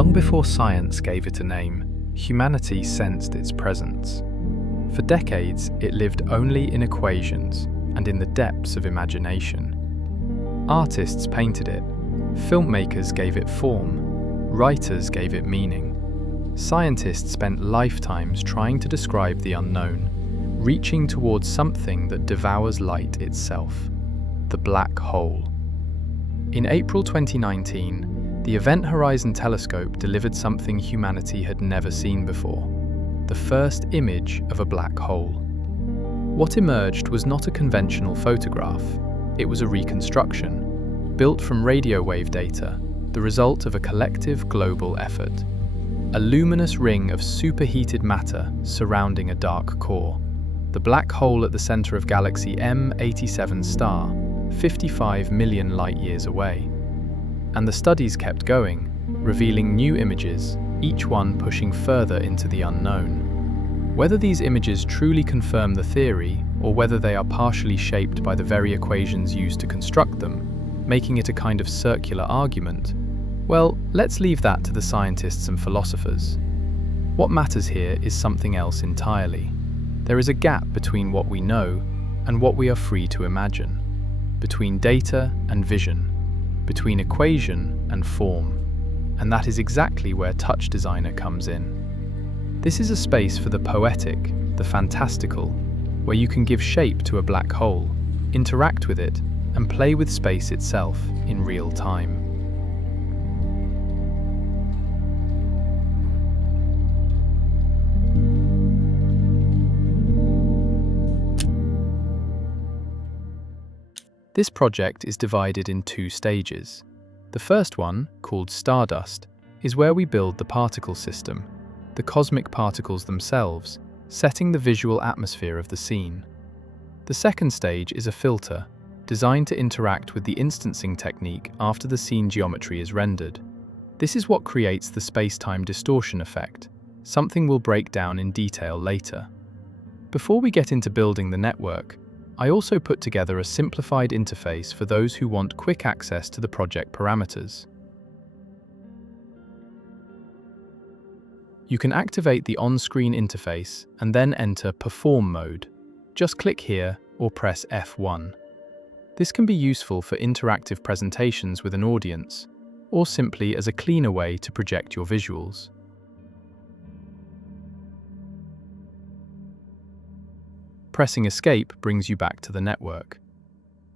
Long before science gave it a name, humanity sensed its presence. For decades, it lived only in equations and in the depths of imagination. Artists painted it, filmmakers gave it form, writers gave it meaning. Scientists spent lifetimes trying to describe the unknown, reaching towards something that devours light itself, the black hole. In April 2019, the Event Horizon Telescope delivered something humanity had never seen before: the first image of a black hole. What emerged was not a conventional photograph, it was a reconstruction, built from radio wave data, the result of a collective global effort. A luminous ring of superheated matter surrounding a dark core. The black hole at the center of galaxy M87 star, 55 million light-years away. And the studies kept going, revealing new images, each one pushing further into the unknown. Whether these images truly confirm the theory, or whether they are partially shaped by the very equations used to construct them, making it a kind of circular argument, well, let's leave that to the scientists and philosophers. What matters here is something else entirely. There is a gap between what we know and what we are free to imagine, between data and vision, between equation and form, and that is exactly where TouchDesigner comes in. This is a space for the poetic, the fantastical, where you can give shape to a black hole, interact with it, and play with space itself in real time. This project is divided in two stages. The first one, called Stardust, is where we build the particle system, the cosmic particles themselves, setting the visual atmosphere of the scene. The second stage is a filter, designed to interact with the instancing technique after the scene geometry is rendered. This is what creates the space-time distortion effect, something we'll break down in detail later. Before we get into building the network, I also put together a simplified interface for those who want quick access to the project parameters. You can activate the on-screen interface and then enter Perform mode. Just click here or press F1. This can be useful for interactive presentations with an audience, or simply as a cleaner way to project your visuals. Pressing Escape brings you back to the network.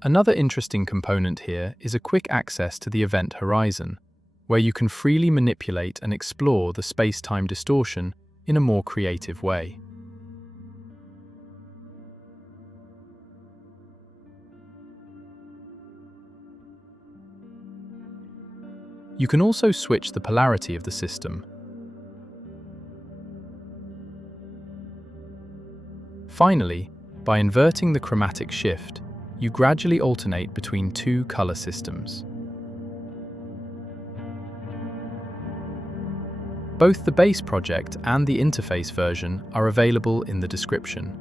Another interesting component here is a quick access to the event horizon, where you can freely manipulate and explore the space-time distortion in a more creative way. You can also switch the polarity of the system. Finally, by inverting the chromatic shift, you gradually alternate between two color systems. Both the base project and the interface version are available in the description.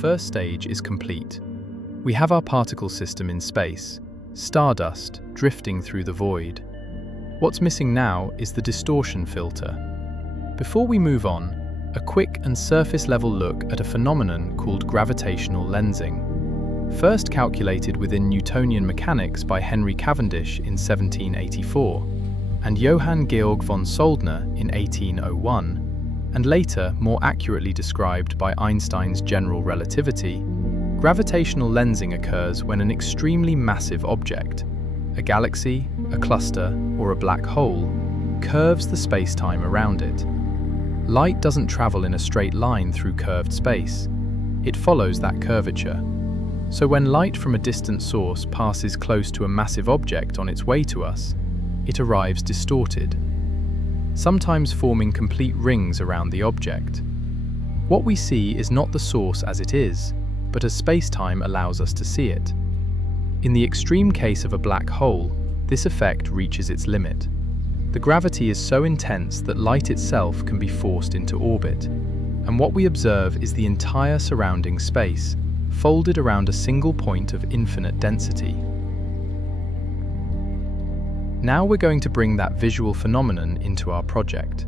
first stage is complete. We have our particle system in space, stardust drifting through the void. What's missing now is the distortion filter. Before we move on, a quick and surface-level look at a phenomenon called gravitational lensing. First calculated within Newtonian mechanics by Henry Cavendish in 1784, and Johann Georg von Soldner in 1801, and later more accurately described by Einstein's general relativity, gravitational lensing occurs when an extremely massive object, a galaxy, a cluster, or a black hole, curves the space-time around it. Light doesn't travel in a straight line through curved space. It follows that curvature. So when light from a distant source passes close to a massive object on its way to us, it arrives distorted, sometimes forming complete rings around the object. What we see is not the source as it is, but as space-time allows us to see it. In the extreme case of a black hole, this effect reaches its limit. The gravity is so intense that light itself can be forced into orbit, and what we observe is the entire surrounding space, folded around a single point of infinite density. Now we're going to bring that visual phenomenon into our project.